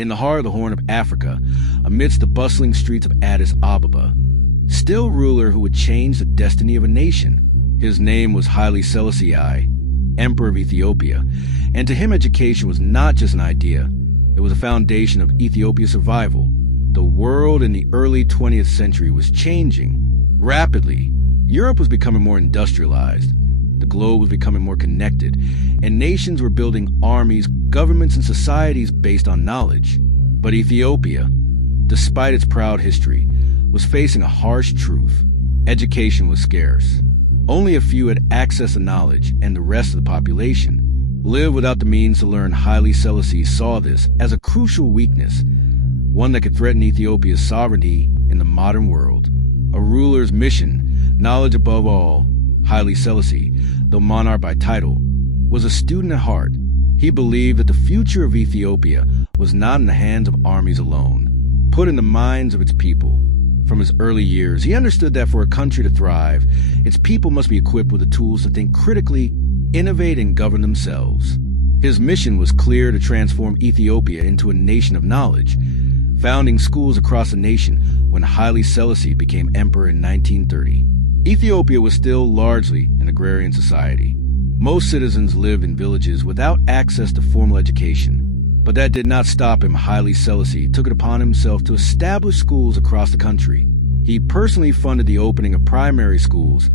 in the heart of the Horn of Africa, amidst the bustling streets of Addis Ababa, still a ruler who would change the destiny of a nation. His name was Haile Selassie I, Emperor of Ethiopia, and to him education was not just an idea, it was a foundation of Ethiopia's survival. The world in the early 20th century was changing rapidly. Europe was becoming more industrialized, the globe was becoming more connected, and nations were building armies, governments, and societies based on knowledge. But Ethiopia, despite its proud history, was facing a harsh truth. Education was scarce. Only a few had access to knowledge, and the rest of the population lived without the means to learn. Haile Selassie saw this as a crucial weakness, one that could threaten Ethiopia's sovereignty in the modern world. A ruler's mission, knowledge above all. Haile Selassie, though monarch by title, was a student at heart. He believed that the future of Ethiopia was not in the hands of armies alone, put in the minds of its people. From his early years, he understood that for a country to thrive, its people must be equipped with the tools to think critically, innovate, and govern themselves. His mission was clear: to transform Ethiopia into a nation of knowledge, founding schools across the nation when Haile Selassie became emperor in 1930. Ethiopia was still largely an agrarian society. Most citizens lived in villages without access to formal education. But that did not stop him. Haile Selassie took it upon himself to establish schools across the country. He personally funded the opening of primary schools,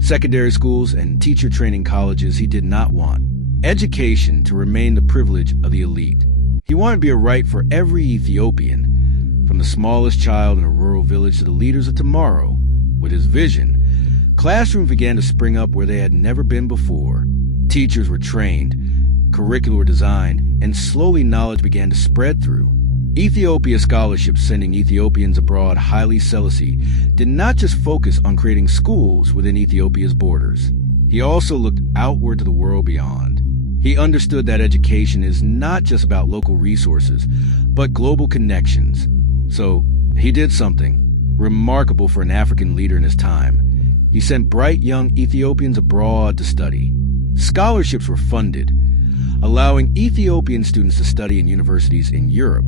secondary schools, and teacher training colleges. He did not want education to remain the privilege of the elite. He wanted to be a right for every Ethiopian, from the smallest child in a rural village to the leaders of tomorrow. With his vision, classrooms began to spring up where they had never been before. Teachers were trained, curricula were designed, and slowly knowledge began to spread through. Ethiopia scholarships sending Ethiopians abroad. Haile Selassie did not just focus on creating schools within Ethiopia's borders. He also looked outward to the world beyond. He understood that education is not just about local resources, but global connections. So he did something remarkable for an African leader in his time. He sent bright young Ethiopians abroad to study. Scholarships were funded, allowing Ethiopian students to study in universities in Europe,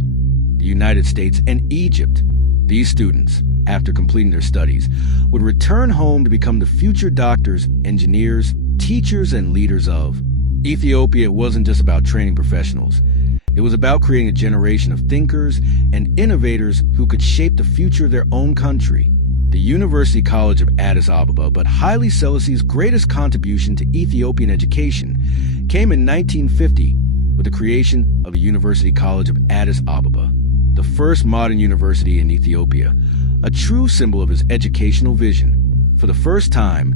the United States, and Egypt. These students, after completing their studies, would return home to become the future doctors, engineers, teachers, and leaders of Ethiopia. Wasn't just about training professionals. It was about creating a generation of thinkers and innovators who could shape the future of their own country. The University College of Addis Ababa, but Haile Selassie's greatest contribution to Ethiopian education came in 1950 with the creation of the University College of Addis Ababa, the first modern university in Ethiopia, a true symbol of his educational vision. For the first time,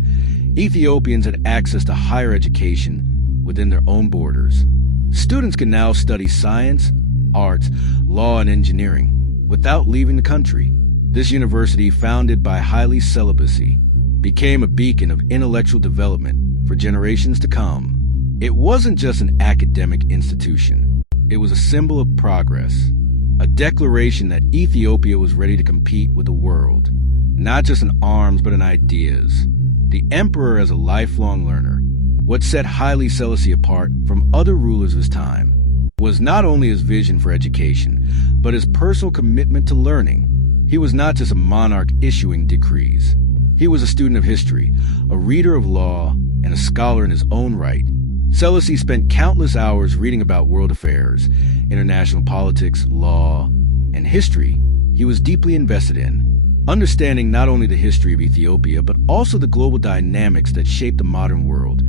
Ethiopians had access to higher education within their own borders. Students can now study science, arts, law, and engineering without leaving the country. This university, founded by Haile Selassie, became a beacon of intellectual development for generations to come. It wasn't just an academic institution. It was a symbol of progress, a declaration that Ethiopia was ready to compete with the world, not just in arms but in ideas. The emperor as a lifelong learner. What set Haile Selassie apart from other rulers of his time was not only his vision for education, but his personal commitment to learning. He was not just a monarch issuing decrees. He was a student of history, a reader of law, and a scholar in his own right. Selassie spent countless hours reading about world affairs, international politics, law, and history he was deeply invested in. Understanding not only the history of Ethiopia, but also the global dynamics that shape the modern world,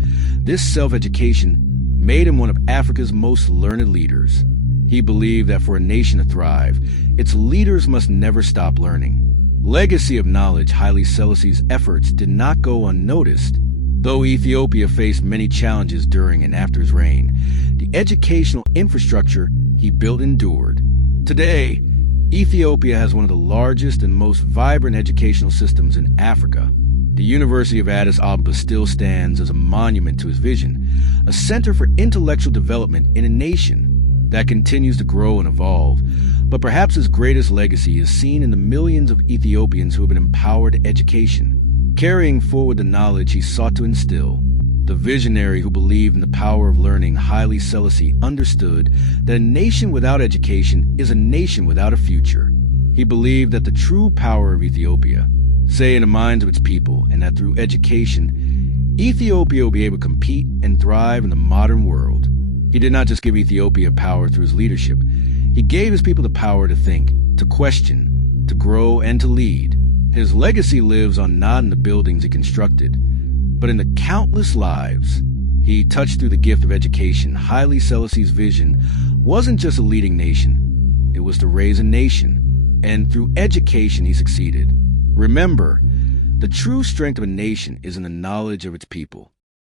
this self-education made him one of Africa's most learned leaders. He believed that for a nation to thrive, its leaders must never stop learning. Legacy of knowledge. Haile Selassie's efforts did not go unnoticed. Though Ethiopia faced many challenges during and after his reign, the educational infrastructure he built endured. Today, Ethiopia has one of the largest and most vibrant educational systems in Africa. The University of Addis Ababa still stands as a monument to his vision, a center for intellectual development in a nation that continues to grow and evolve. But perhaps his greatest legacy is seen in the millions of Ethiopians who have been empowered to education, carrying forward the knowledge he sought to instill. The visionary who believed in the power of learning, Haile Selassie, understood that a nation without education is a nation without a future. He believed that the true power of Ethiopia lay in the minds of its people, and that through education, Ethiopia will be able to compete and thrive in the modern world. He did not just give Ethiopia power through his leadership. He gave his people the power to think, to question, to grow, and to lead. His legacy lives on not in the buildings he constructed, but in the countless lives he touched through the gift of education. Haile Selassie's vision wasn't just a leading nation. It was to raise a nation. And through education, he succeeded. Remember, the true strength of a nation is in the knowledge of its people.